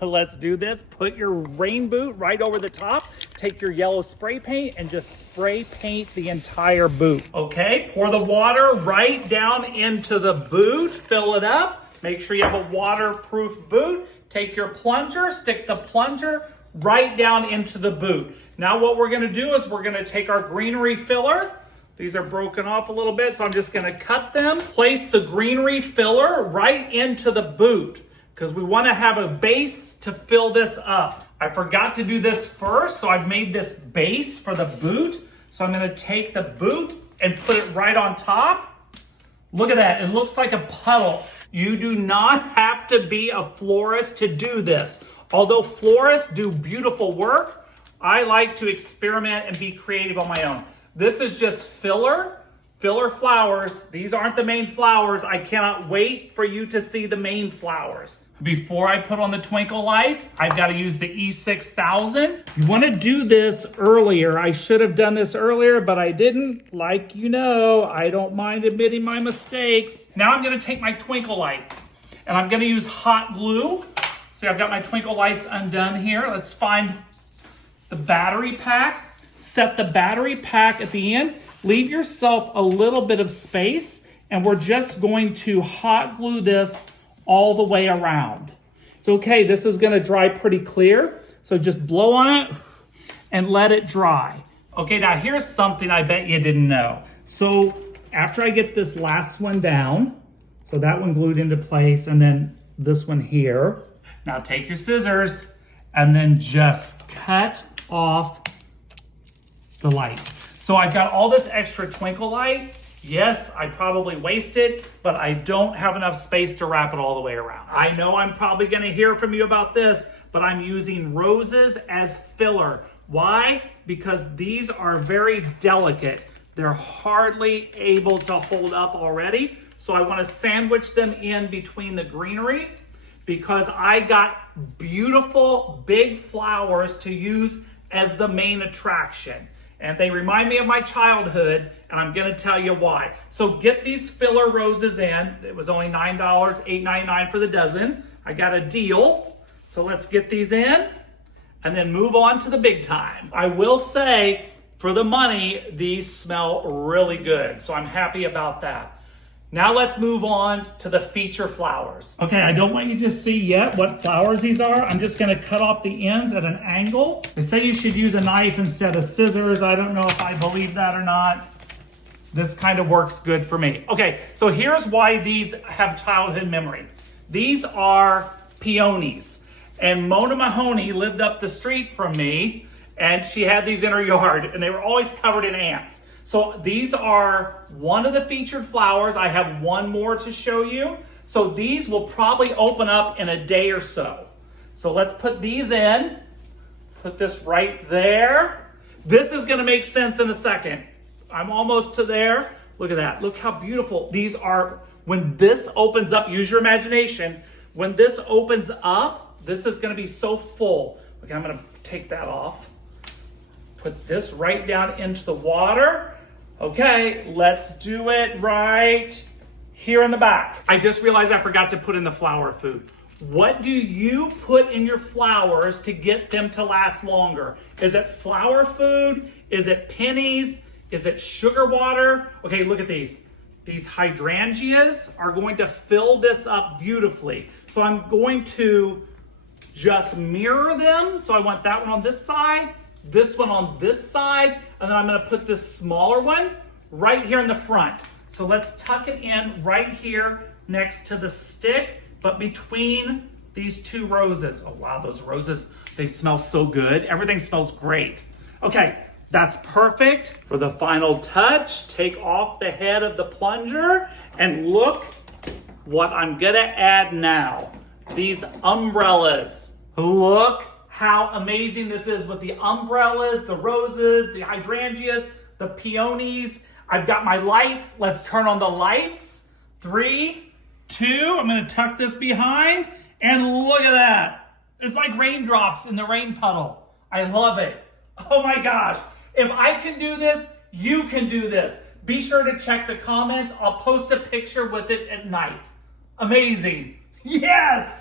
Let's do this. Put your rain boot right over the top. Take your yellow spray paint and just spray paint the entire boot. Okay, pour the water right down into the boot. Fill it up. Make sure you have a waterproof boot. Take your plunger, stick the plunger right down into the boot. Now what we're gonna do is we're gonna take our greenery filler. These are broken off a little bit, so I'm just gonna cut them. Place the greenery filler right into the boot, because we want to have a base to fill this up. I forgot to do this first, so I've made this base for the boot. So I'm going to take the boot and put it right on top. Look at that, it looks like a puddle. You do not have to be a florist to do this. Although florists do beautiful work, I like to experiment and be creative on my own. This is just filler flowers. These aren't the main flowers. I cannot wait for you to see the main flowers. Before I put on the twinkle lights, I've got to use the E6000. You want to do this earlier. I should have done this earlier, but I didn't. Like you know, I don't mind admitting my mistakes. Now I'm going to take my twinkle lights and I'm going to use hot glue. See, I've got my twinkle lights undone here. Let's find the battery pack. Set the battery pack at the end. Leave yourself a little bit of space, and we're just going to hot glue this all the way around. It's okay, this is gonna dry pretty clear, so just blow on it and let it dry. Okay, now here's something I bet you didn't know. So after I get this last one down, so that one glued into place, and then this one here, now take your scissors and then just cut off the lights. So I've got all this extra twinkle light. Yes, I probably wasted, but I don't have enough space to wrap it all the way around. I know I'm probably gonna hear from you about this, but I'm using roses as filler. Why? Because these are very delicate. They're hardly able to hold up already. So I wanna sandwich them in between the greenery because I got beautiful big flowers to use as the main attraction. And they remind me of my childhood, and I'm gonna tell you why. So get these filler roses in. It was only $9, $8.99 for the dozen. I got a deal. So let's get these in and then move on to the big time. I will say, for the money, these smell really good. So I'm happy about that. Now let's move on to the feature flowers. Okay, I don't want you to see yet what flowers these are. I'm just gonna cut off the ends at an angle. They say you should use a knife instead of scissors. I don't know if I believe that or not. This kind of works good for me. Okay, so here's why these have childhood memory. These are peonies. And Mona Mahoney lived up the street from me, and she had these in her yard, and they were always covered in ants. So these are one of the featured flowers. I have one more to show you. So these will probably open up in a day or so. So let's put these in. Put this right there. This is gonna make sense in a second. I'm almost to there. Look at that, look how beautiful. These are, when this opens up, use your imagination. When this opens up, this is gonna be so full. Okay, I'm gonna take that off. Put this right down into the water. Okay, let's do it right here in the back. I just realized I forgot to put in the flower food. What do you put in your flowers to get them to last longer? Is it flower food? Is it pennies? Is it sugar water? Okay, look at these. These hydrangeas are going to fill this up beautifully. So I'm going to just mirror them. So I want that one on this side, this one on this side, and then I'm gonna put this smaller one right here in the front. So let's tuck it in right here next to the stick, but between these two roses. Oh wow, those roses, they smell so good. Everything smells great. Okay, that's perfect. For the final touch, take off the head of the plunger and look what I'm gonna add now. These umbrellas. Look how amazing this is with the umbrellas, the roses, the hydrangeas, the peonies. I've got my lights. Let's turn on the lights. 3, 2, I'm gonna tuck this behind, and look at that. It's like raindrops in the rain puddle. I love it. Oh my gosh. If I can do this, you can do this. Be sure to check the comments. I'll post a picture with it at night. Amazing. Yes!